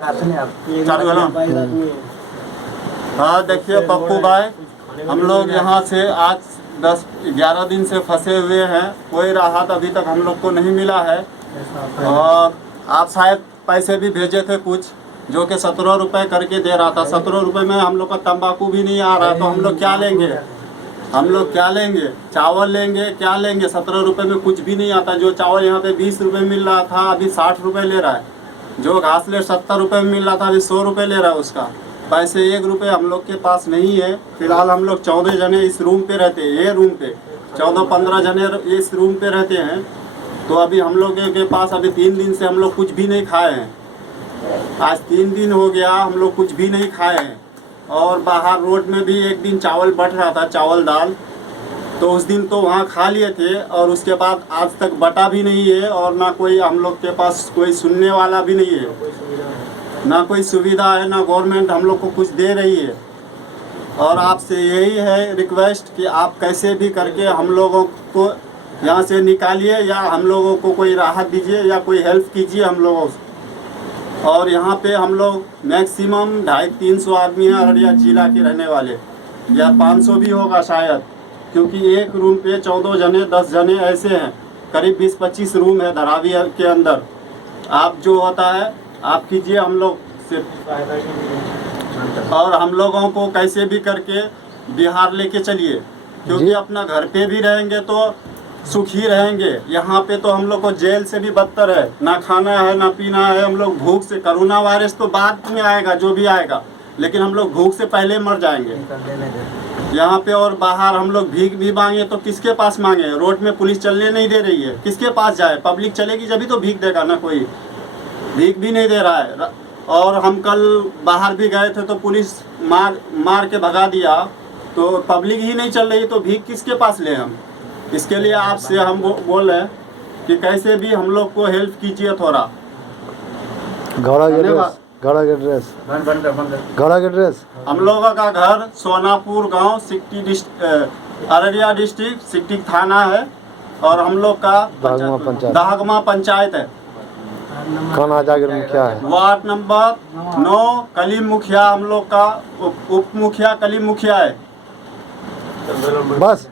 चालू है ना। हाँ देखिए पप्पू भाई, हम लोग यहाँ से आज 10-11 दिन से फंसे हुए हैं। कोई राहत अभी तक हम लोग को नहीं मिला है। और आप शायद पैसे भी भेजे थे कुछ, जो कि 17 रुपये करके दे रहा था। 17 रुपये में हम लोग का तंबाकू भी नहीं आ रहा, तो हम लोग क्या लेंगे? हम लोग क्या लेंगे? चावल लेंगे, क्या लेंगे? 17 रुपये में कुछ भी नहीं आता। जो चावल यहाँ पे 20 रुपये मिल रहा था, अभी 60 रुपये ले रहा है। जो घासलेट 70 रुपये में मिल रहा था, अभी 100 रुपये ले रहा है उसका। पैसे 1 रुपये हम लोग के पास नहीं है। फिलहाल हम लोग 14 जने इस रूम पे रहते हैं। ये रूम पे 14-15 जने इस रूम पे रहते हैं। तो अभी हम लोग के पास अभी 3 दिन से हम लोग कुछ भी नहीं खाए हैं। आज 3 दिन हो गया हम लोग कुछ भी नहीं खाए हैं। और बाहर रोड में भी एक दिन चावल बट रहा था, चावल दाल, तो उस दिन तो वहाँ खा लिए थे। और उसके बाद आज तक बटा भी नहीं है। और ना कोई हम लोग के पास कोई सुनने वाला भी नहीं है, ना कोई सुविधा है, ना गवर्नमेंट हम लोग को कुछ दे रही है। और आपसे यही है रिक्वेस्ट कि आप कैसे भी करके हम लोगों को यहाँ से निकालिए, या हम लोगों को कोई राहत दीजिए, या कोई हेल्प कीजिए हम लोगों से। और यहाँ पे हम लोग मैक्सिमम 250-300 आदमी हैं अररिया जिला के रहने वाले, या 500 भी होगा शायद, क्योंकि एक रूम पे 14 जने 10 जने ऐसे हैं। करीब 20-25 रूम है धारावी के अंदर। आप जो होता है आप कीजिए हम लोग से। और हम लोगों को कैसे भी करके बिहार लेके चलिए, क्योंकि अपना घर पे भी रहेंगे तो सुखी रहेंगे। यहाँ पे तो हम लोग को जेल से भी बदतर है, ना खाना है ना पीना है। हम लोग भूख से, कोरोना वायरस तो बाद में आएगा जो भी आएगा, लेकिन हम लोग भूख से पहले मर जाएंगे यहाँ पे। और बाहर हम लोग भीख भी मांगे तो किसके पास मांगे? रोड में पुलिस चलने नहीं दे रही है, किसके पास जाए? पब्लिक चलेगी जब ही तो भीख देगा ना, कोई भीख भी नहीं दे रहा है। और हम कल बाहर भी गए थे तो पुलिस मार के भगा दिया। तो पब्लिक ही नहीं चल रही तो भीख किसके पास ले हम? इसके लिए आपसे हम बोल रहे हैं कि कैसे भी हम लोग को हेल्प कीजिए थोड़ा। घड़ा के एड्रेस हम लोगों का घर सोनापुर गांव, अररिया डिस्ट्रिक्ट, सिकटी थाना है। और हम लोग का दहगमा पंचायत है। खाना जागीर मुखिया है, वार्ड नंबर 9, कलीम मुखिया हम लोग का, उप मुखिया कलीम मुखिया है। बस।